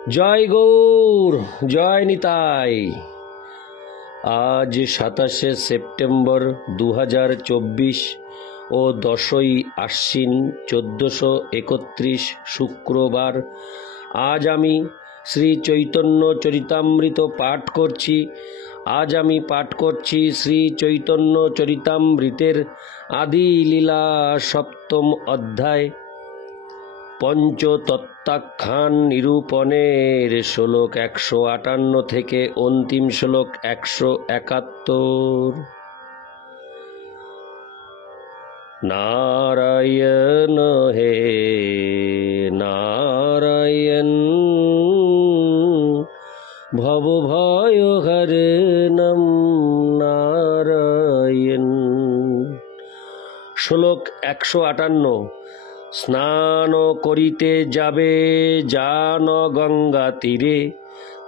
জয় গৌর, জয় নিতাই। আজ 27শে সেপ্টেম্বর 2024 ও 10ই আশ্বিন 1431 শুক্রবার। আজ আমি শ্রী চৈতন্য চরিতামৃত পাঠ করছি। আজ আমি পাঠ করছি শ্রী চৈতন্য চরিতামৃতের আদি লীলা সপ্তম অধ্যায় পঞ্চতত্ত্বাখ্যান নিরূপণের শ্লোক 158 থেকে অন্তিম শ্লোক 171। নারায়ণ হে নারায়ণ, ভবভয় হরণম নারায়ণ। শ্লোক 158। স্নান করিতে যাবে যান গঙ্গা তীরে,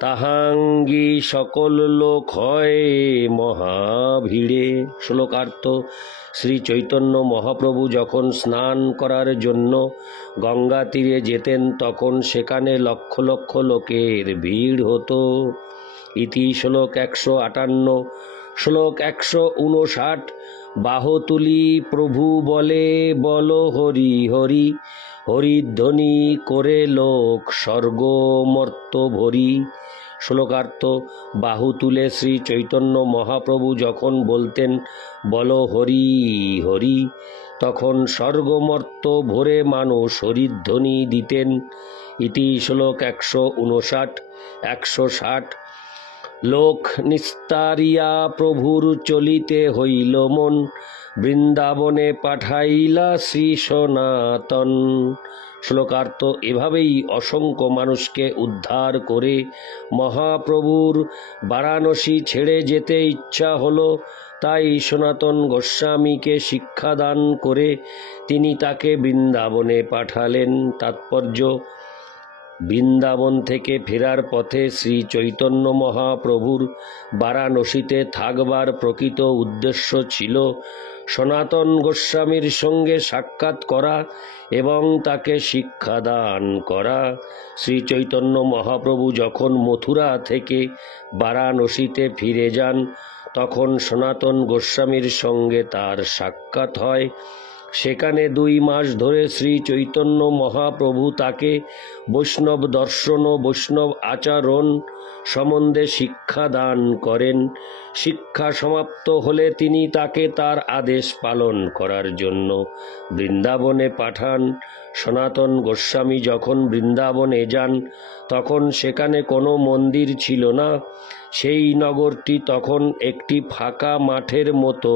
তাহাঙ্গী সকল লোক হয় মহাভিড়ে। শ্লোকার্থ: শ্রী চৈতন্য মহাপ্রভু যখন স্নান করার জন্য গঙ্গা তীরে যেতেন তখন সেখানে লক্ষ লক্ষ লোকের ভিড় হতো। ইতি শ্লোক 158। শ্লোক 159। বাহু তুলি প্রভু বলে বল হরি হরি, হরিধ্বনি করে লোক স্বর্গ মর্ত ভরি। শ্লোকার্থ: বাহু তুলে শ্রী চৈতন্য মহাপ্রভু যখন বলতেন বল হরি হরি, তখন স্বর্গমর্ত ভরে মানুষ হরিধ্বনি দিতেন। ইতি শ্লোক 159। 160। লোক নিস্তারিয়া প্রভুর চলিতে হইল মন, বৃন্দাবনে পাঠাইলা শ্রী সনাতন। শ্লোকার্থ: এভাবেই অসংখ্য মানুষকে উদ্ধার করে মহাপ্রভুর বারাণসী ছেড়ে যেতে ইচ্ছা হলো। তাই সনাতন গোস্বামীকে শিক্ষাদান করে তিনি তাকে বৃন্দাবনে পাঠালেন। তাৎপর্য: বৃন্দাবন থেকে ফেরার পথে শ্রী চৈতন্য মহাপ্রভুর বারাণসীতে থাকবার প্রকৃত উদ্দেশ্য ছিল সনাতন গোস্বামীর সঙ্গে সাক্ষাৎ করা এবং তাকে শিক্ষাদান করা। শ্রী চৈতন্য মহাপ্রভু যখন মথুরা থেকে বারাণসীতে ফিরে যান তখন সনাতন গোস্বামীর সঙ্গে তার সাক্ষাৎ হয়। সেখানে 2 মাস ধরে শ্রী চৈতন্য মহাপ্রভু তাকে বৈষ্ণব দর্শন ও বৈষ্ণব আচরণ সম্বন্ধে শিক্ষাদান করেন। শিক্ষা সমাপ্ত হলে তিনি তাকে তার আদেশ পালন করার জন্য বৃন্দাবনে পাঠান। সনাতন গোস্বামী যখন বৃন্দাবনে যান তখন সেখানে কোনো মন্দির ছিল না। সেই নগরটি তখন একটি ফাঁকা মাঠের মতো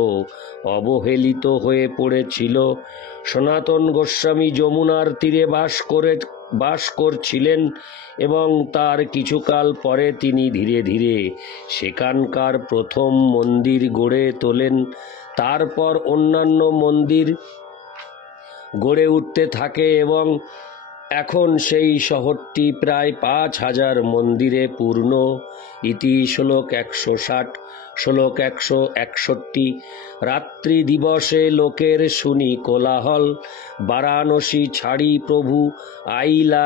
অবহেলিত হয়ে পড়েছিল। সনাতন গোস্বামী যমুনার তীরে বাস করছিলেন এবং তার কিছুকাল পরে তিনি ধীরে ধীরে সেখানকার প্রথম মন্দির গড়ে তোলেন। তারপর অন্যান্য মন্দির গড়ে উঠতে থাকে এবং এখন সেই শহরটি প্রায় 5000 মন্দিরে পূর্ণ। ইতি শ্লোক 160। শ্লোক 161। রাত্রি দিবসে লোকের শুনি কোলাহল, বারাণসী ছাড়ি প্রভু আইলা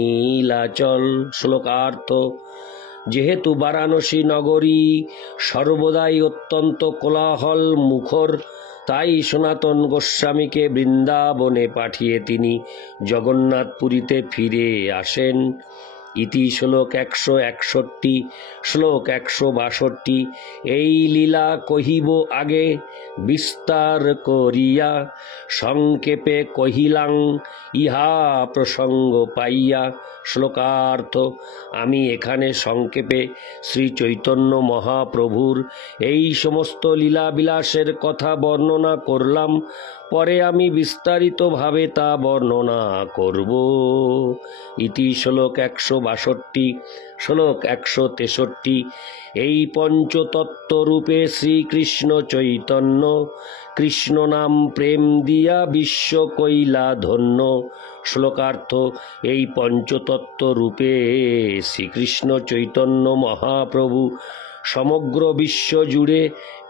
নীলাচল। শ্লোকার্থ: যেহেতু বারাণসী নগরী সর্বদাই অত্যন্ত কোলাহল মুখর, তাই সনাতন গোস্বামীকে বৃন্দাবনে পাঠিয়ে তিনি জগন্নাথপুরীতে ফিরে আসেন। ইতি শ্লোক 161। শ্লোক 162। এই লীলা কহিব আগে বিস্তার করিয়া, সংক্ষেপে কহিলাং ইহা প্রসঙ্গ পাইয়া। শ্লোকার্থ: আমি এখানে সংক্ষেপে শ্রী চৈতন্য মহাপ্রভুর এই সমস্ত লীলাবিলাসের কথা বর্ণনা করলাম, পরে আমি বিস্তারিতভাবে তা বর্ণনা করব। ইতি শ্লোক 162। শ্লোক 163। এই পঞ্চতত্ত্ব রূপে শ্রীকৃষ্ণ চৈতন্য, কৃষ্ণ নাম প্রেম দিয়া বিশ্ব কইলা ধন্য। শ্লোকার্থ: এই পঞ্চতত্ত্ব রূপে শ্রীকৃষ্ণ চৈতন্য মহাপ্রভু সমগ্র বিশ্ব জুড়ে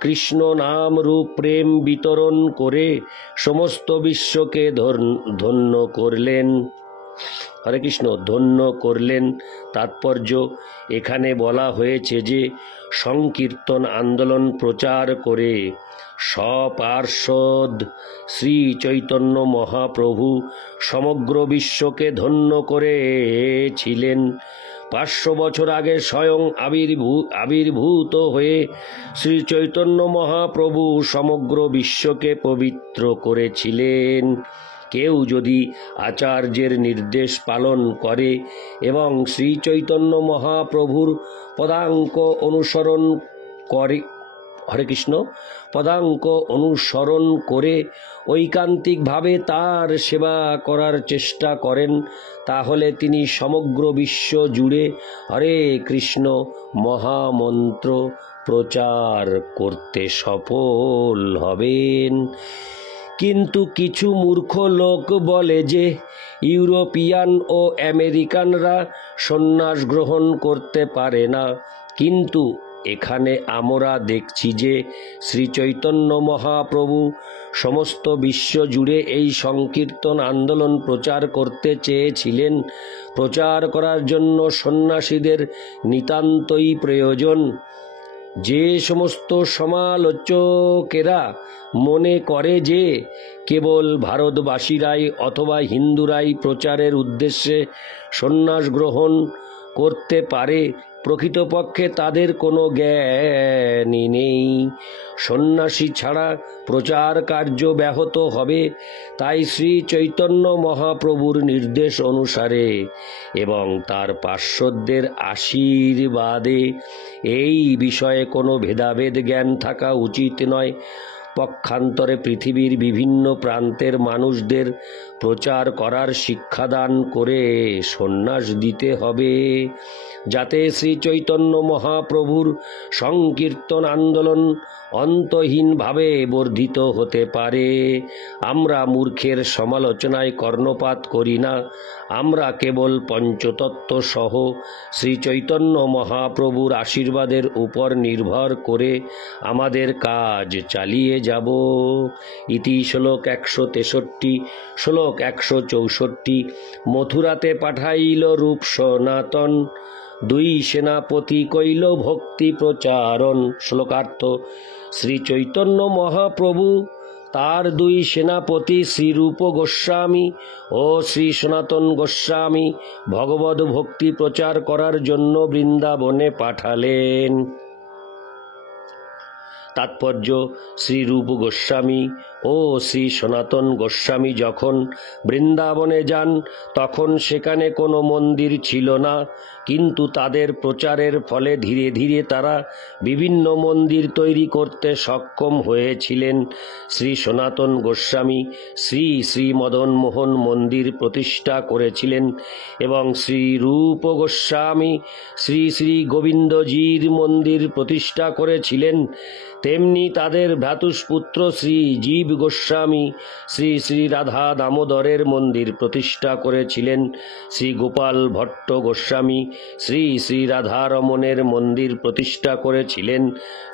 কৃষ্ণ নাম রূপ প্রেম বিতরণ করে সমস্ত বিশ্বকে ধন্য করলেন। হরে কৃষ্ণ ধন্য করলেন। তাৎপর্য এখানে বলা হয়েছে যে সংকীর্তন আন্দোলন প্রচার করে সপার্ষদ শ্রী চৈতন্য মহাপ্রভু সমগ্র বিশ্বকে ধন্য করেছিলেন। 500 বছর আগে স্বয়ং আবির্ভূত হয়ে শ্রী চৈতন্য মহাপ্রভু সমগ্র বিশ্বকে পবিত্র করেছিলেন। কেউ যদি আচার্যের নির্দেশ পালন করে এবং শ্রী চৈতন্য মহাপ্রভুর পদাঙ্ক অনুসরণ করে, হরে কৃষ্ণ, পদাঙ্ক অনুসরণ করে ঐকান্তিকভাবে তার সেবা করার চেষ্টা করেন, তাহলে তিনি সমগ্র বিশ্ব জুড়ে হরে কৃষ্ণ মহামন্ত্র প্রচার করতে সফল হবেন। কিন্তু কিছু মূর্খ লোক বলে যে ইউরোপিয়ান ও আমেরিকানরা সন্ন্যাস গ্রহণ করতে পারে না, কিন্তু এখানে আমরা দেখছি যে শ্রী চৈতন্য মহাপ্রভু সমস্ত বিশ্ব জুড়ে এই সংকীর্তন আন্দোলন প্রচার করতে চেয়েছিলেন। প্রচার করার জন্য সন্ন্যাসীদের নিতান্তই প্রয়োজন। যে সমস্ত সমালোচকেরা মনে করে যে কেবল ভারতবাসীরাই অথবা হিন্দুরাই প্রচারের উদ্দেশ্যে সন্ন্যাস গ্রহণ করতে পারে, প্রকৃতপক্ষে তাদের কোনো জ্ঞানই নেই। সন্ন্যাসী ছাড়া প্রচার কার্য ব্যাহত হবে। তাই শ্রী চৈতন্য মহাপ্রভুর নির্দেশ অনুসারে এবং তার পার্শ্বদের আশীর্বাদে এই বিষয়ে কোনো ভেদাভেদ জ্ঞান থাকা উচিত নয়। পক্ষান্তরে পৃথিবীর বিভিন্ন প্রান্তের মানুষদের প্রচার করার শিক্ষাদান করে সন্ন্যাস দিতে হবে, যাতে শ্রী চৈতন্য মহাপ্রভুর সংকীর্তন আন্দোলন অন্তহীনভাবে বর্ধিত হতে পারে। আমরা মূর্খের সমালোচনায় কর্ণপাত করি না। আমরা কেবল পঞ্চতত্ত্ব সহ শ্রী চৈতন্য মহাপ্রভুর আশীর্বাদের উপর নির্ভর করে আমাদের কাজ চালিয়ে যাব। ইতি শ্লোক 163। শ্লোক 164। মথুরাতে পাঠাইল রূপ সনাতন, 2 সেনাপতি কইল ভক্তি প্রচারণ। শ্লোকার্থ: শ্রী চৈতন্য মহাপ্রভু তার 2 সেনাপতি শ্রীরূপ গোস্বামী ও শ্রী সনাতন গোস্বামী ভগবদ ভক্তি প্রচার করার জন্য বৃন্দাবনে পাঠালেন। তাৎপর্য: শ্রীরূপ গোস্বামী ও শ্রী সনাতন গোস্বামী যখন বৃন্দাবনে যান তখন সেখানে কোনো মন্দির ছিল না, কিন্তু তাদের প্রচারের ফলে ধীরে ধীরে তারা বিভিন্ন মন্দির তৈরি করতে সক্ষম হয়েছিলেন। শ্রী সনাতন গোস্বামী শ্রী শ্রী মদন মোহন মন্দির প্রতিষ্ঠা করেছিলেন এবং শ্রী রূপ গোস্বামী শ্রী শ্রী গোবিন্দজির মন্দির প্রতিষ্ঠা করেছিলেন। তেমনি তাদের ভ্রাতুষ্পুত্র শ্রী জীব গোস্বামী শ্রী শ্রী রাধা দামোদরের মন্দির প্রতিষ্ঠা করেছিলেন। শ্রী গোপাল ভট্ট গোস্বামী শ্রী শ্রী রাধারমণের মন্দির প্রতিষ্ঠা করেছিলেন।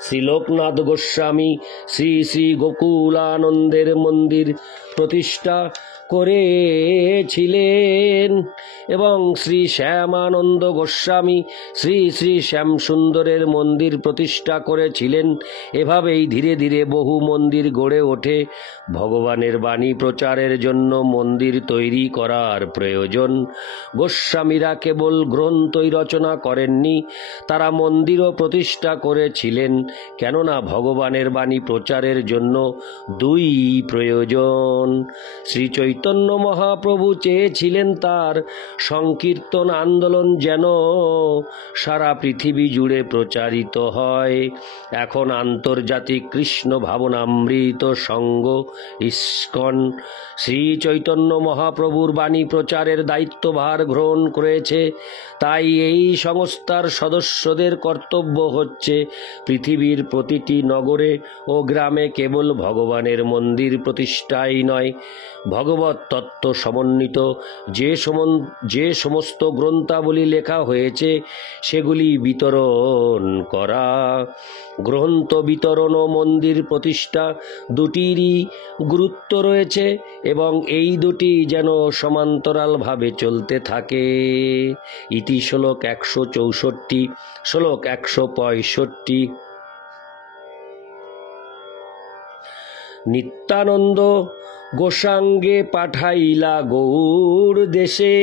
শ্রী লোকনাথ গোস্বামী শ্রী শ্রী গোকুলানন্দের মন্দির প্রতিষ্ঠা করেছিলেন এবং শ্রী শ্যামানন্দ গোস্বামী শ্রী শ্রী শ্যামসুন্দরের মন্দির প্রতিষ্ঠা করেছিলেন। এভাবেই ধীরে ধীরে বহু মন্দির গড়ে ওঠে। ভগবানের বাণী প্রচারের জন্য মন্দির তৈরি করার প্রয়োজন। গোস্বামীরা কেবল গ্রন্থই রচনা করেননি, তারা মন্দিরও প্রতিষ্ঠা করেছিলেন, কেননা ভগবানের বাণী প্রচারের জন্য 2 প্রয়োজন। শ্রী চৈতন্য মহাপ্রভু চেয়েছিলেন তার সংকীর্তন আন্দোলন যেন সারা পৃথিবী জুড়ে প্রচারিত হয়। এখন আন্তর্জাতিক কৃষ্ণ ভাবনামৃত সংঘ ইস্কন শ্রী চৈতন্য মহাপ্রভুর বাণী প্রচারের দায়িত্বভার গ্রহণ করেছে। তাই এই সংস্থার সদস্যদের কর্তব্য হচ্ছে পৃথিবীর প্রতিটি নগরে ও গ্রামে কেবল ভগবানের মন্দির প্রতিষ্ঠাই নয়, ভগবত ভগবত তত্ত্ব সমন্বিত যে সমস্ত গ্রন্থাবলী লেখা হয়েছে সেগুলি বিতরণ করা। গ্রন্থ বিতরণ ও মন্দির প্রতিষ্ঠা দুটিরই গুরুত্ব রয়েছে এবং এই দুটি যেন সমান্তরালভাবে চলতে থাকে। ইতি শ্লোক 164, শ্লোক 165। নিত্যানন্দ গোসাঙ্গে পাঠাইলা গৌর দেশে,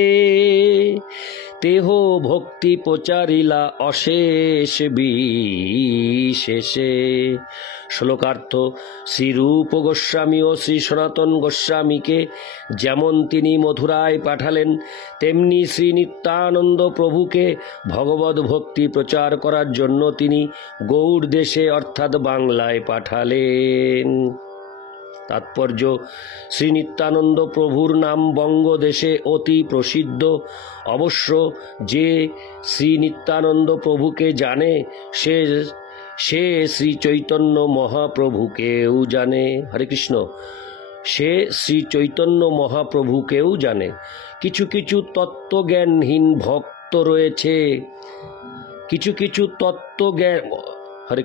তেহ ভক্তি প্রচারিলা অশেষ বিশেষে। শ্লোকার্থ: শ্রীরূপ গোস্বামী ও শ্রী সনাতন গোস্বামীকে যেমন তিনি মথুরায় পাঠালেন, তেমনি শ্রী নিত্যানন্দ প্রভুকে ভগবত ভক্তি প্রচার করার জন্য তিনি গৌড় দেশে অর্থাৎ বাংলায় পাঠালেন। তাৎপর্য: শ্রী নিত্যানন্দ প্রভুর নাম বঙ্গদেশে অতি প্রসিদ্ধ। অবশ্য যে শ্রী নিত্যানন্দ প্রভুকে জানে সে শ্রী চৈতন্য মহাপ্রভুকেও জানে। হরে কৃষ্ণ। সে শ্রী চৈতন্য মহাপ্রভুকেও জানে। কিছু কিছু তত্ত্বজ্ঞানহীন ভক্ত রয়েছে, কিছু তত্ত্বজ্ঞান হরে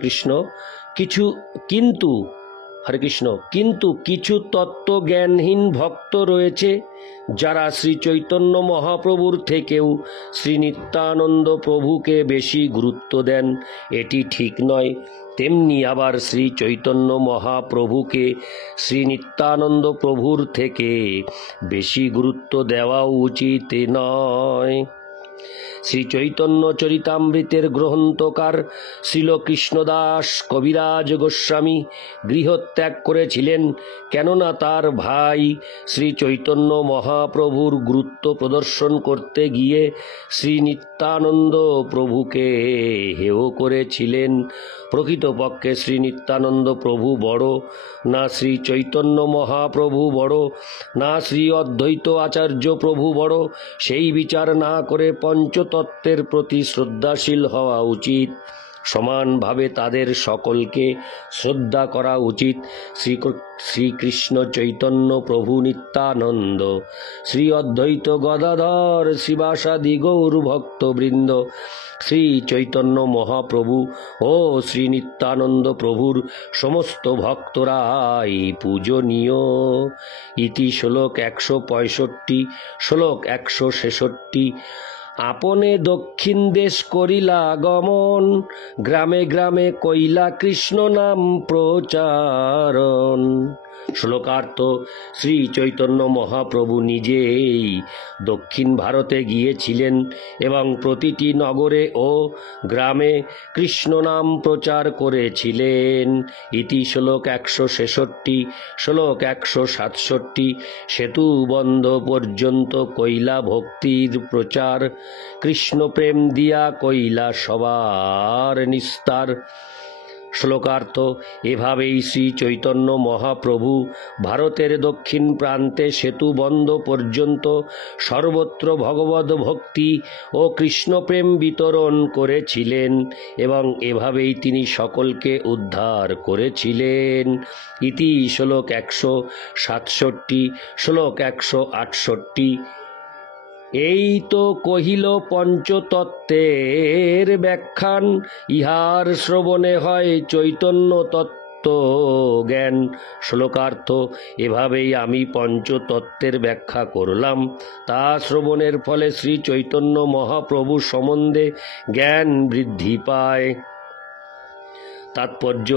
কৃষ্ণ কিন্তু কিছু তত্ত্বজ্ঞানহীন ভক্ত রয়েছে যারা শ্রী চৈতন্য মহাপ্রভুর থেকেও শ্রী নিত্যানন্দ প্রভুকে বেশি গুরুত্ব দেন। এটি ঠিক নয়। তেমনি আবার শ্রী চৈতন্য মহাপ্রভুকে শ্রী নিত্যানন্দ প্রভুর থেকে বেশি গুরুত্ব দেওয়া উচিত নয়। শ্রী চৈতন্য চরিতামৃতের গ্রন্থকার শ্রীল কৃষ্ণদাস কবিরাজ গোস্বামী গৃহত্যাগ করেছিলেন, কেননা তার ভাই শ্রী চৈতন্য মহাপ্রভুর গুরুত্ব প্রদর্শন করতে গিয়ে শ্রী নিত্যানন্দ প্রভুকে হেয় করেছিলেন। প্রকৃতপক্ষে শ্রী নিত্যানন্দ প্রভু বড়, না শ্রী চৈতন্য মহাপ্রভু বড়, না শ্রী অদ্বৈত আচার্য প্রভু বড়, সেই বিচার না করে পঞ্চতত্ত্বের প্রতি শ্রদ্ধাশীল হওয়া উচিত। সমানভাবে তাদের সকলকে শ্রদ্ধা করা উচিত। শ্রীকৃষ্ণ চৈতন্য প্রভু নিত্যানন্দ, শ্রী অদ্বৈত গদাধর শ্রীবাসাদি গৌর ভক্তবৃন্দ, শ্রী চৈতন্য মহাপ্রভু ও শ্রী নিত্যানন্দ প্রভুর সমস্ত ভক্তরাই পূজনীয়। ইতি শ্লোক 165, শ্লোক 166। আপনে দক্ষিণ দেশ করিলা গমন, গ্রামে গ্রামে কইলা কৃষ্ণ নাম প্রচারণ। শ্লোকার্থ: শ্রী চৈতন্য মহাপ্রভু নিজেই দক্ষিণ ভারতে গিয়েছিলেন এবং প্রতিটি নগরে ও গ্রামে কৃষ্ণ নাম প্রচার করেছিলেন। ইতি শ্লোক 166, শ্লোক 167। সেতু বন্ধ পর্যন্ত কইলা ভক্তির প্রচার, কৃষ্ণ প্রেম দিয়া কইলা সবার নিস্তার। শ্লোকার্থ: এভাবেই শ্রী চৈতন্য মহাপ্রভু ভারতের দক্ষিণ প্রান্তে সেতু বন্ধ পর্যন্ত সর্বত্র ভগবত ভক্তি ও কৃষ্ণপ্রেম বিতরণ করেছিলেন এবং এভাবেই তিনি সকলকে উদ্ধার করেছিলেন। ইতি শ্লোক 167, শ্লোক 168। এই তো কহিল পঞ্চতত্ত্বের ব্যাখ্যান, ইহার শ্রবণে হয় চৈতন্য তত্ত্ব জ্ঞান। শ্লোকার্থ: এভাবেই আমি পঞ্চতত্ত্বের ব্যাখ্যা করলাম। তা শ্রবণের ফলে শ্রী চৈতন্য মহাপ্রভু সম্বন্ধে জ্ঞান বৃদ্ধি পায়। তাৎপর্য: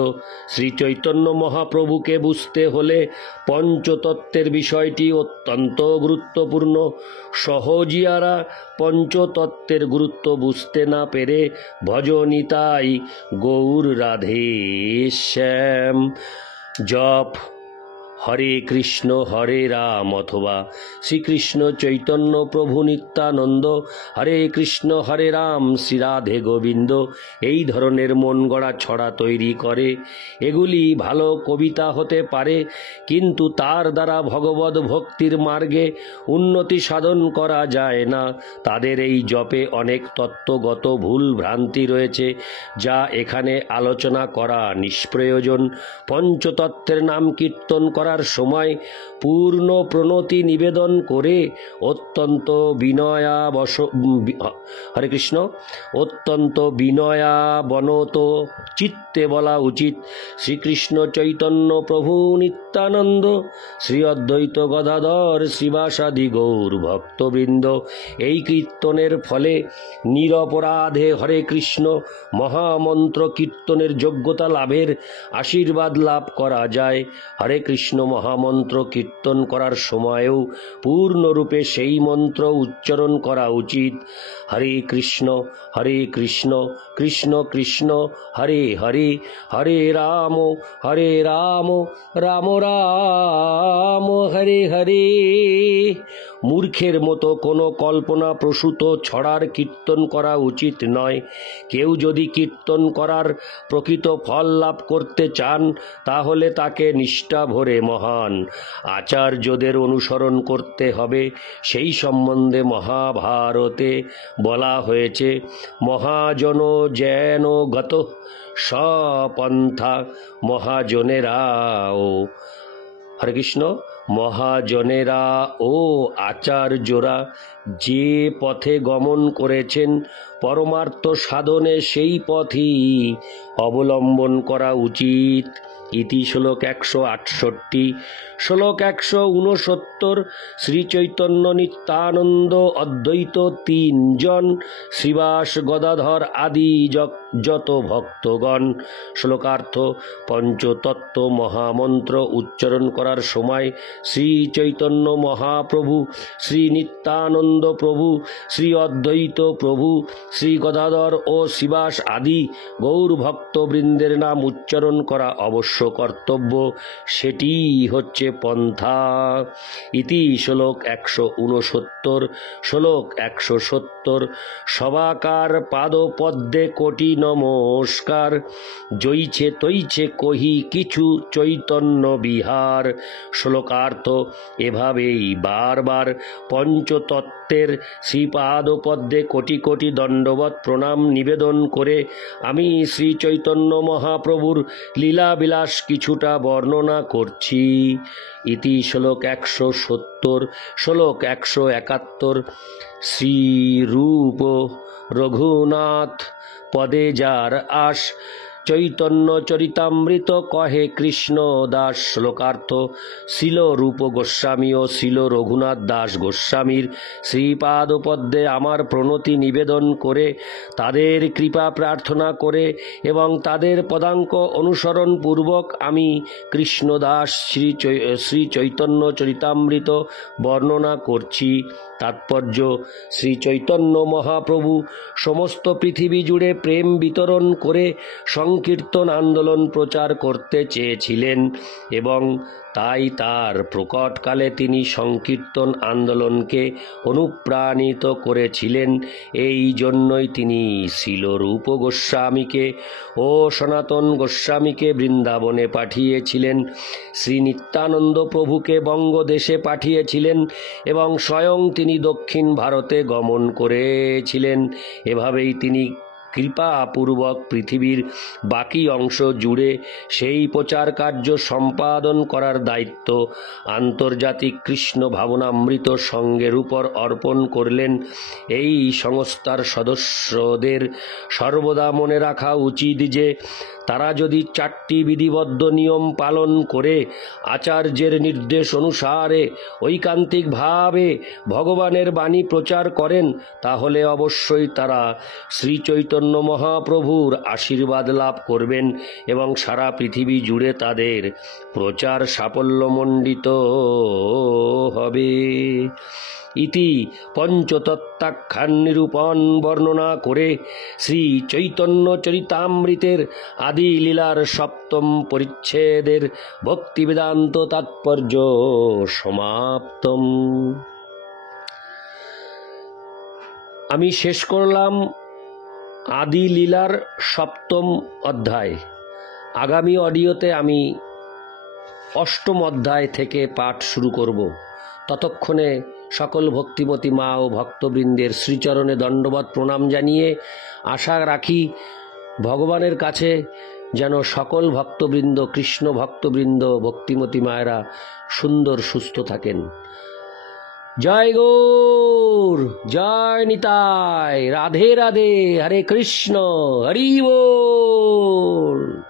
শ্রী চৈতন্য মহাপ্রভুকে বুঝতে হলে পঞ্চতত্ত্বের বিষয়টি অত্যন্ত গুরুত্বপূর্ণ। সহজিয়ারা পঞ্চতত্ত্বের গুরুত্ব বুঝতে না পেরে ভজনিতাই গৌর রাধে শ্যাম জপ হরে কৃষ্ণ হরে রাম অথবা শ্রীকৃষ্ণ চৈতন্য প্রভু নিত্যানন্দ, হরে কৃষ্ণ হরে রাম শ্রী রাধে গোবিন্দ, এই ধরনের মন গড়া ছড়া তৈরি করে। এগুলি ভালো কবিতা হতে পারে, কিন্তু তার দ্বারা ভগবত ভক্তির মার্গে উন্নতি সাধন করা যায় না। তাদের এই জপে অনেক তত্ত্বগত ভুল ভ্রান্তি রয়েছে, যা এখানে আলোচনা করা নিষ্প্রয়োজন। পঞ্চতত্ত্বের নাম কীর্তন করা করার সময় পূর্ণ প্রণতি নিবেদন করে অত্যন্ত হরে কৃষ্ণ, অত্যন্ত বিনয়াবনত চিত্তে বলা উচিত, শ্রীকৃষ্ণ চৈতন্য প্রভু নিত্যানন্দ, শ্রী অদ্বৈত গদাধর শ্রীবাসাদি গৌর ভক্তবৃন্দ। এই কীর্তনের ফলে নিরপরাধে হরে কৃষ্ণ মহামন্ত্র কীর্তনের যোগ্যতা লাভের আশীর্বাদ লাভ করা যায়। হরে কৃষ্ণ মহামন্ত্র কীর্তন করার সময়ও পূর্ণরূপে সেই মন্ত্র উচ্চারণ করা উচিত। হরে কৃষ্ণ কৃষ্ণ কৃষ্ণ হরে হরে, হরে রাম রাম রাম হরে হরে। মূর্খের মতো কোনো কল্পনা প্রসূত ছড়ার কীর্তন করা উচিত নয়। কেউ যদি কীর্তন করার প্রকৃত ফল লাভ করতে চান, তাহলে তাকে নিষ্ঠা ভরে মহান আচার্যদের অনুসরণ করতে হবে। সেই সম্বন্ধে মহাভারতে বলা হয়েছে, মহাজন যেন গত সপন্থা, মহাজনেরাও হরে কৃষ্ণ, মহাজনেরা ও আচার্যরা যে পথে গমন করেছেন পরমার্থ সাধনে, সেই পথই অবলম্বন করা উচিত। ইতি শ্লোক 168। শ্লোক 169। শ্রী চৈতন্য নিত্যানন্দ অদ্বৈত তিনজন, শ্রীবাস গদাধর আদি যত ভক্তগণ। শ্লোকার্থ, পঞ্চতত্ত্ব মহামন্ত্র উচ্চারণ করার সময় শ্রী চৈতন্য মহাপ্রভু, শ্রী নিত্যানন্দ প্রভু, শ্রী অদ্বৈত প্রভু, শ্রী গদাধর ও শ্রীবাস আদি গৌর ভক্তবৃন্দের নাম উচ্চারণ করা অবশ্য কর্তব্য। সেটি হচ্ছে পন্থা। ইতি শ্লোক 169। শ্লোক 170। সবাকার পাদপদ্মে কোটি নমস্কার, জইছে তৈছে কহি কিছু চৈতন্য বিহার। শ্লোকার্থ, এভাবেই বারবার পঞ্চতত্ত্বের শ্রীপাদপদ্মে কোটি কোটি দণ্ডবৎ প্রণাম নিবেদন করে আমি শ্রী চৈতন্য মহাপ্রভুর লীলাবিলাস কিছুটা বর্ণনা করছি। ইতি শ্লোক 170। শ্লোক 171। শ্রীরূপ রঘুনাথ পদে যার আস, চৈতন্য চরিতামৃত কহে কৃষ্ণ দাস। শ্লোকার্থ, শিল রূপ গোস্বামী ও শিল রঘুনাথ দাস গোস্বামীর শ্রীপাদপদ্মে আমার প্রণতি নিবেদন করে, তাদের কৃপা প্রার্থনা করে এবং তাদের পদাঙ্ক অনুসরণ পূর্বক আমি কৃষ্ণদাস শ্রী চৈতন্য চরিতামৃত বর্ণনা করছি। তাৎপর্য, শ্রী চৈতন্য মহাপ্রভু সমস্ত পৃথিবী জুড়ে প্রেম বিতরণ করে সংকীর্তন আন্দোলন প্রচার করতে চেয়েছিলেন এবং তাই তার প্রকটকালে তিনি সংকীর্তন আন্দোলনকে অনুপ্রাণিত করেছিলেন। এই জন্যই তিনি শিলরূপ গোস্বামীকে ও সনাতন গোস্বামীকে বৃন্দাবনে পাঠিয়েছিলেন, শ্রী নিত্যানন্দ প্রভুকে বঙ্গদেশে পাঠিয়েছিলেন এবং স্বয়ং তিনি দক্ষিণ ভারতে গমন করেছিলেন। এভাবেই তিনি কৃপাপূর্বক পৃথিবীর বাকি অংশ জুড়ে সেই প্রচার কার্য সম্পাদন করার দায়িত্ব আন্তর্জাতিক কৃষ্ণ ভাবনামৃত সংঘের উপর অর্পণ করলেন। এই সংস্থার সদস্যদের সর্বদা মনে রাখা উচিত যে তারা যদি 4টি বিধিবদ্ধ নিয়ম পালন করে আচার্যের নির্দেশ অনুসারে ঐকান্তিকভাবে ভগবানের বাণী প্রচার করেন, তাহলে অবশ্যই তারা শ্রী চৈতন্য মহাপ্রভুর আশীর্বাদ লাভ করবেন এবং সারা পৃথিবী জুড়ে তাদের প্রচার সাফল্যমণ্ডিত হবে। ইতি পঞ্চতত্ত্বাখ্যান নিরূপণ বর্ণনা করে শ্রী চৈতন্য চরিতামৃতের আদি লীলার 7ম পরিচ্ছেদের ভক্তিবেদান্ত তাৎপর্য সমাপ্তম। আমি শেষ করলাম আদি লীলার 7ম অধ্যায়। আগামী অডিওতে আমি 8ম অধ্যায় থেকে পাঠ শুরু করব। ততক্ষণে সকল ভক্তিমতী মা ও ভক্তবৃন্দের শ্রীচরণে দণ্ডবৎ প্রণাম জানিয়ে আশা রাখি ভগবানের কাছে যেন সকল ভক্তবৃন্দ, কৃষ্ণ ভক্তবৃন্দ, ভক্তিমতী মায়েরা সুন্দর সুস্থ থাকেন। জয় গৌর, জয় নিতাই, রাধে রাধে, হরে কৃষ্ণ, হরি বল।